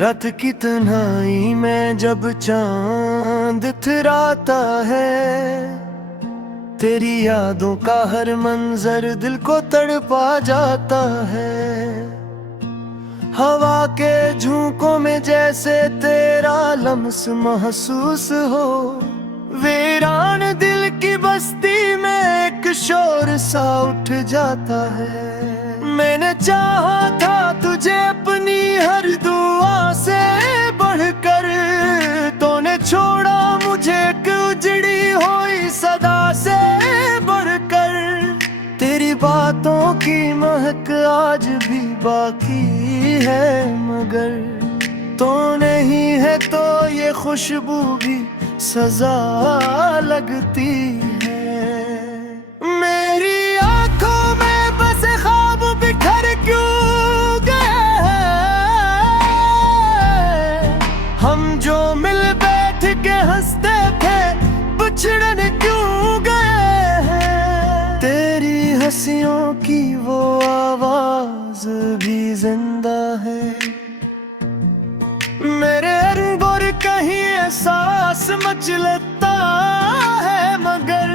रात की तन्हाई में जब चांद इतराता है, तेरी यादों का हर मंजर दिल को तड़पा जाता है। हवा के झोंकों में जैसे तेरा लम्स महसूस हो, वीरान दिल की बस्ती में एक शोर सा उठ जाता है। मैंने चाहा था तुझे अपनी हर दुआ से बढ़कर, तूने छोड़ा मुझे एक उजड़ी हुई सदा से बढ़कर। तेरी बातों की महक आज भी बाकी है, मगर तो नहीं है तो ये खुशबू भी सजा लगती है। मेरी आंखों में बस ख्वाब बिखर क्यों गए, हम जो मिल बैठ के हंसते थे बिछड़न क्यों गए हैं। तेरी हंसियों की वो आवाज भी जिंदा है, मेरे अंदर कहीं एहसास मचलता है, मगर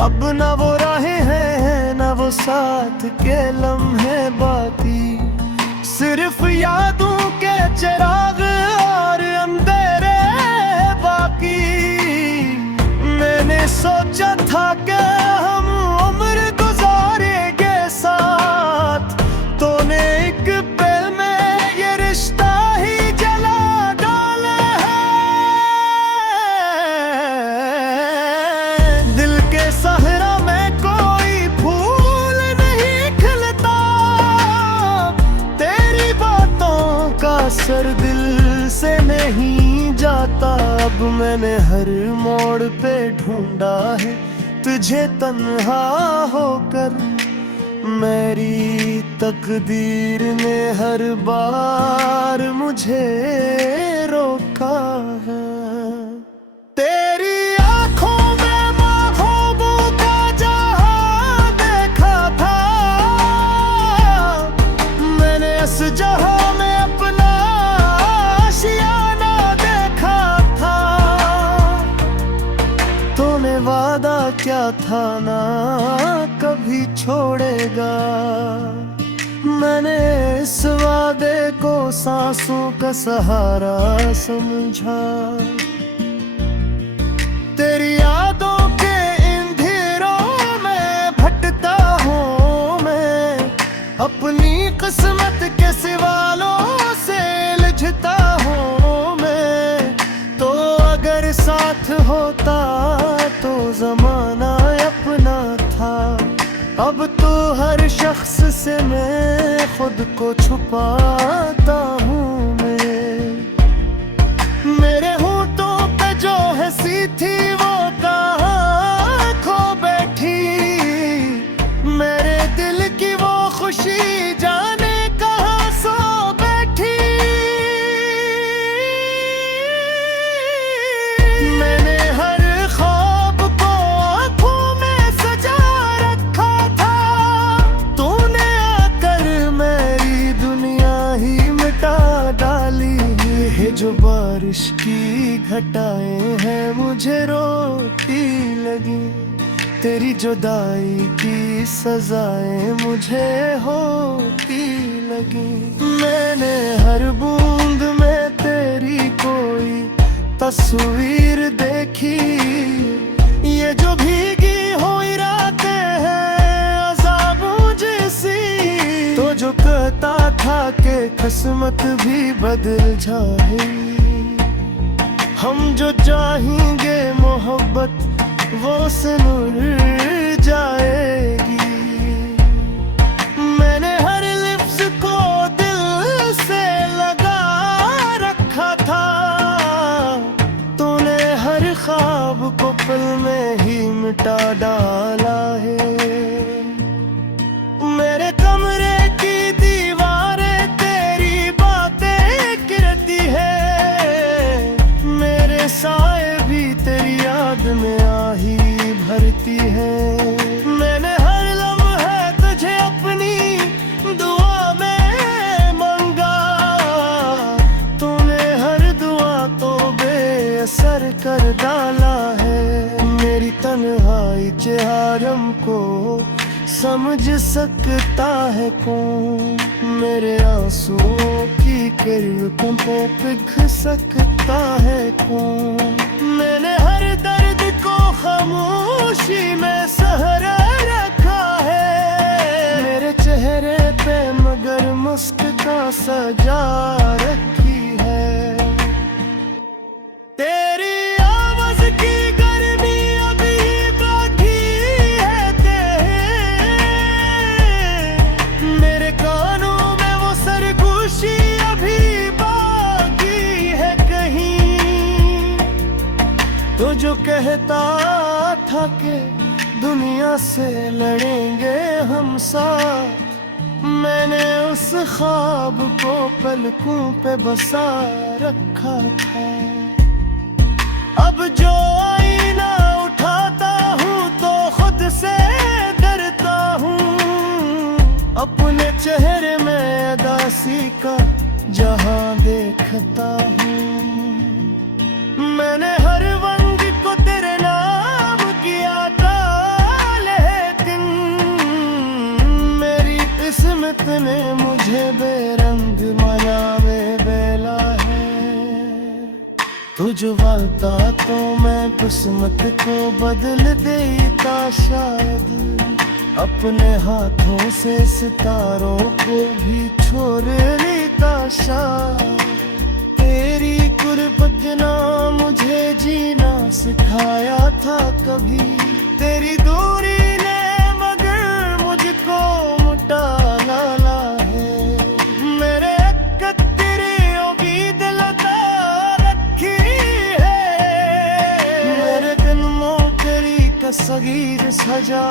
अब न वो राहें हैं न वो साथ के लम्हे बाकी। सिर्फ यादों के चिराग और अंधेरे बाकी। मैंने सोचा था कि हम उम्र गुजारेंगे साथ, तूने एक पल में ये रिश्ता ही जला डाला है। दिल के सहरा में कोई फूल नहीं खिलता, तेरी बातों का असर दिल से नहीं जाता। अब मैंने हर मोड़ पे ढूंढा है तुझे तन्हा होकर, मेरी तकदीर ने हर बार मुझे रोका है। तेरी आंखों में ख्वाबों का जहां देखा था, मैंने इस जहां में अपना आशियाना देखा था। तूने वादा क्या था ना कभी छोड़ेगा, मैंने इस वादे को सांसों का सहारा समझा। तेरी यादों के अंधेरों में भटकता हूँ मैं, अपनी किस्मत के सवालों से उलझता हूँ मैं। तो अगर साथ होता तो जमाना अपना था, अब तो हर शख्स से मैं खुद को छुपाता हूँ मैं। मेरे होठों पे जो हंसी थी वो कहाँ खो बैठी, मेरे दिल की वो खुशी जाने कहाँ सो बैठी। मैंने हर ख्वाब को आँखों में सजा रखा था, तूने आकर मेरी दुनिया ही मिटा डाली है। जो बारिश की घटाएं हैं मुझे रोती लगी, तेरी जुदाई की सजाएं मुझे होती लगी। मैंने हर बूंद में तेरी कोई तस्वीर देखी, ये जो भीगी हुई रातें हैं अज़ाबों जैसी। तो जो कहता था कि किस्मत भी बदल जाएगी, हम जो चाहेंगे मोहब्बत वो सिनुर जाएगी। मैंने हर लिफ्ज़ को दिल से लगा रखा था, तूने हर ख्वाब को पल में ही मिटा डाला है। मेरे कमरे की दीवारें तेरी बातें करती है, मेरे साए भी तेरी याद में आही भरती है। मैंने हर लम्हे तुझे अपनी दुआ में मांगा, कर डाला है। मेरी तन्हाई चेहरम को समझ सकता है कौन, मेरे आंसुओं की किरणों को पिघल सकता है कौन। मैंने हर दर्द को खामोशी में सह रखा है, मेरे चेहरे पे मगर मुस्कुराहट सजा रखी है। तेरी आवाज की गर्मी अभी बाकी है, मेरे कानों में वो सरगोशी अभी बाकी है कहीं। तो जो कहता था कि दुनिया से लड़ेंगे हम साथ, मैंने उस ख्वाब को पलकों पे बसा रखा था। अब जो आईना उठाता हूँ तो खुद से डरता हूँ, अपने चेहरे में उदासी का जहां देखता हूँ। मैंने हर रंग को तेरे नाम किया था, लेकिन मेरी किस्मत ने मुझे बेरंग माया में बेला है। तुझ वादा तो मैं किस्मत को बदल देता शायद, अपने हाथों से सितारों को भी छोड़ लेता शायद। तेरी कुर्बत ना मुझे जीना सिखाया था कभी, तेरी दूरी ने मगर मुझको मुटा लाला है। मेरे कतरियों की दिल रखी है, मेरे कदमों तेरी तस्वीर सजा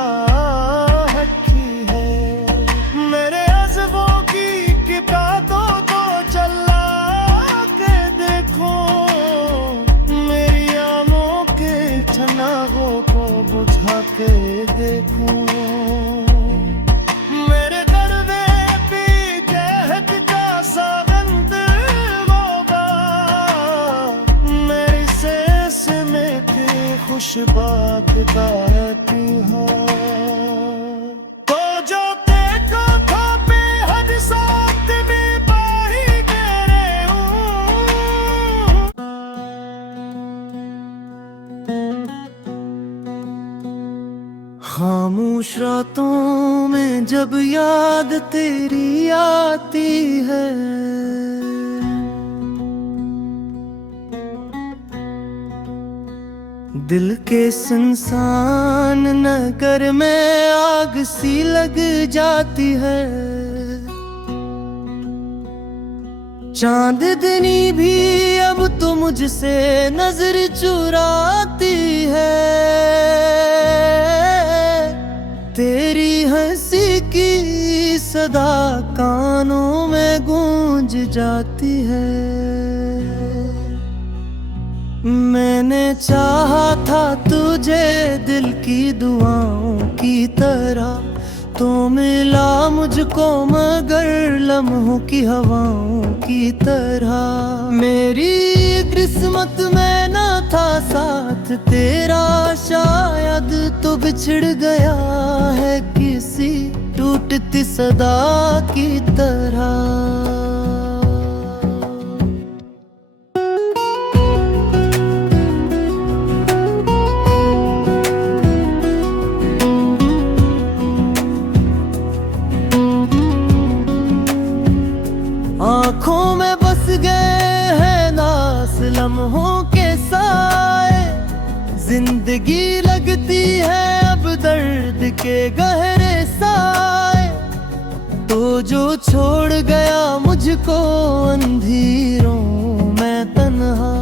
रखी है। मेरे अज़बों की किताबों को चला के देखो, मेरी आँखों के चनाहों को बुझा के देखो। मेरे दर्दे भी कहत का सगंध होगा, मेरी सांस में की खुशबात गाती है। तो जो देखो था बेहद साथ में पाई गए हूँ। खामोश रातों में जब याद तेरी आती है, दिल के सुनसान नगर में आग सी लग जाती है। चांदनी भी अब तो मुझसे नजर चुराती है, तेरी हंसी की सदा कानों में गूंज जाती है। मैंने चाहा था तुझे दिल की दुआओं की तरह, तो मिला मुझको मगर लम्हों की हवाओं की तरह। मेरी किस्मत में न था साथ तेरा, शायद तो बिछड़ गया है किसी टूटती सदा की तरह। आँखों में बस गए हैं नास लम्हों के साए, जिंदगी लगती है अब दर्द के गहरे साए। तो जो छोड़ गया मुझको अंधेरों में तन्हा,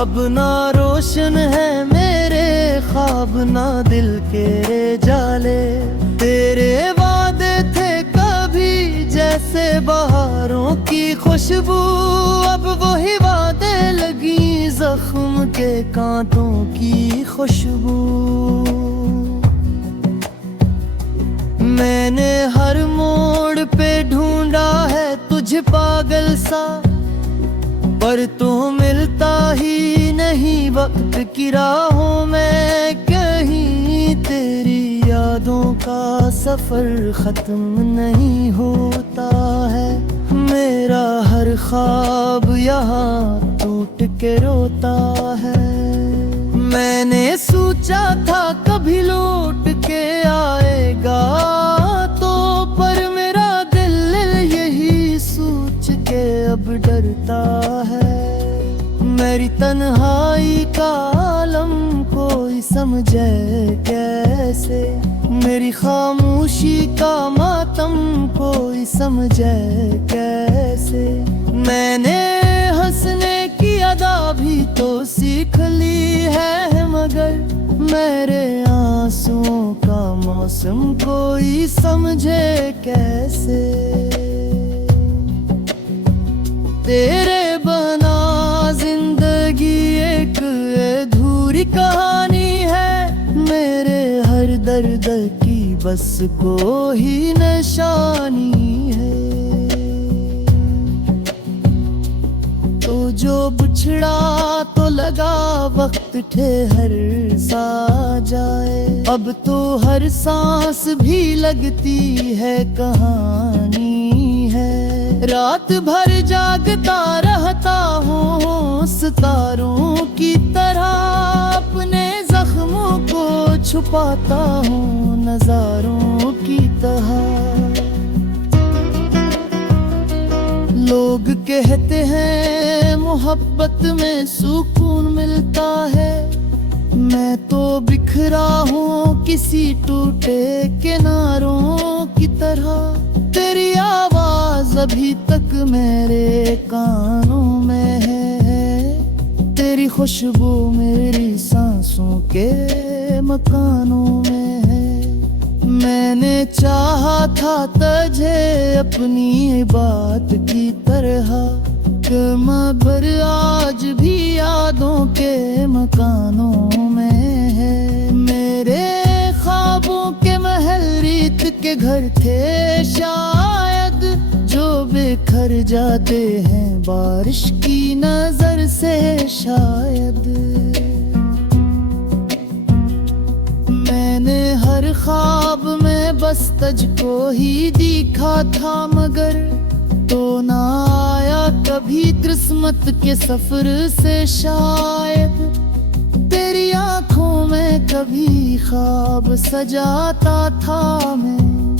अब ना रोशन है मेरे ख्वाब ना दिल के जाले। तेरे वादे थे कभी जैसे बहारों की खुशबू, अब वही वादे लगी जख्म के कांटों की खुशबू। मैंने हर मोड़ पे ढूंढा है पागल सा, पर तू मिलता ही नहीं वक्त की राहों में कहीं तेरी यादों का सफर खत्म नहीं होता है। मेरा हर ख्वाब यहाँ टूट के रोता है। मैंने सोचा था कभी लौट के आएगा तो, पर मेरा दिल यही सोच के अब डरता है। मेरी तन्हाई का आलम कोई समझे कैसे, मेरी खामोशी का मातम कोई समझे कैसे। मैंने हंसने की अदा भी तो सीख ली है, मगर मेरे आंसुओं का मौसम कोई समझे कैसे। तेरे बना जिंदगी एक अधूरी कहानी है, मेरे हर दर्द की बस कोई निशानी है। तो जो बिछड़ा तो लगा वक्त ठहर सा जाए, अब तो हर सांस भी लगती है कहानी है। रात भर जागता रहता हूँ सितारों की तरह, अपने जख्मों को छुपाता हूँ नजारों की तरह। लोग कहते हैं मोहब्बत में सुकून मिलता है, मैं तो बिखरा हूँ किसी टूटे किनारों की तरह। तेरी आवाज अभी तक मेरे कानों में है, तेरी खुशबू मेरी सांसों के मकानों में है। मैंने चाहा था तुझे अपनी बात की तरह, मगर आज भी यादों के मकानों में है। मेरे ख्वाबों के महल रीत के घर थे शायद, जो बिखर जाते हैं बारिश की नजर से शायद। मैंने हर ख्वाब में बस तुझको ही देखा था, मगर तो ना आया कभी किस्मत के सफर से शायद। तेरी आंखों में कभी ख्वाब सजाता था मैं,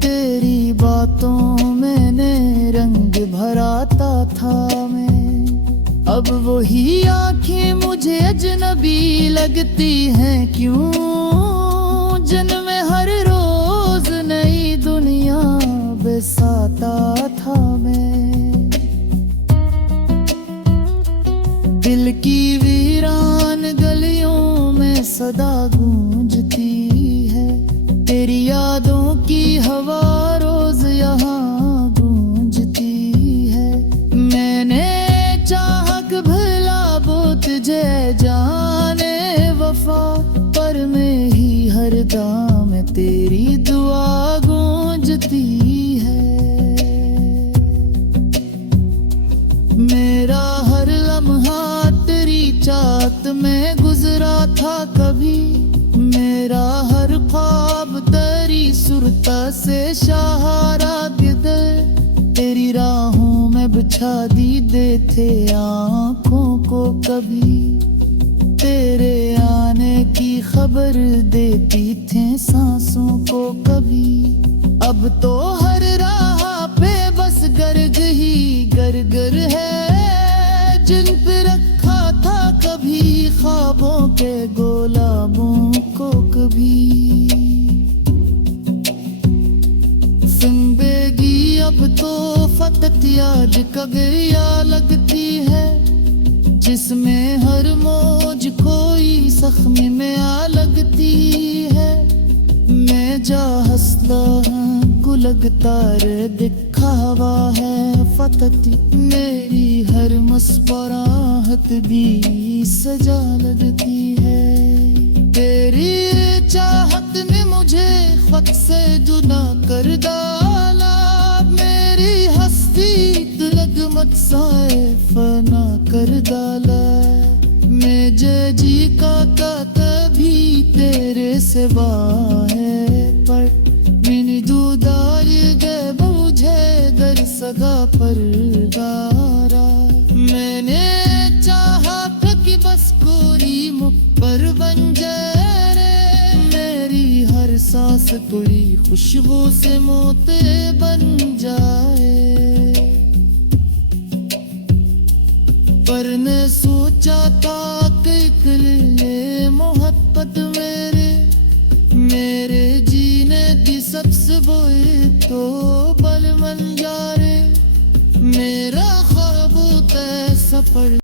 तेरी बातों मैंने रंग भराता था मैं। अब वही आंखें मुझे अजनबी लगती हैं क्यों, जिनमें हर रोज नई दुनिया बसाता था मैं। दिल की वीरान गलियों में सदा गूंजती है, तेरी यादों की हवा रोज यहाँ गूंजती है। मैंने चाहक भला वो तुझे जाने वफा, पर में ही हर दाम तेरी दुआ गूंजती है। मेरा हर लम्हा तेरी चाहत में गुजरा था कभी, मेरा हर ख्वाब तेरी सुरता से सहारा दिदर। तेरी राहों में बिछा दी देते आँखों को कभी, तेरे आने की खबर देती थे सांसों को कभी। अब तो हर राह पे बस गर्ग ही गरगर है, जिन पे रखा था कभी ख्वाबों के गुलाबों को कभी। जिंदगी अब तो फकत याद का गिरिया लगती है, जिसमें हर मौज कोई जख्म में आ लगती है। मैं जा हंसता को लगता रे दिखावा है फकत, मेरी हर मुस्कुराहट भी सजा लगती है। तेरी चाहत ने मुझे खुद से जुदा कर डाला, मेरी हस्ती लगमत साए फना कर डाला। जे जी का तभी तेरे सिवा है पर मैंने दूदार गे मुझे दर सगा पर गारा मैंने चाहा था कि बस कोरी मुख पर बन जाए रे मेरी हर सांस कोई खुशबू से मोते बन जाए पर ने सोचा था कि ले मोहब्बत मेरे जीने की सबसे बोए तो बल मन जा रे मेरा ख्वाब तय सफर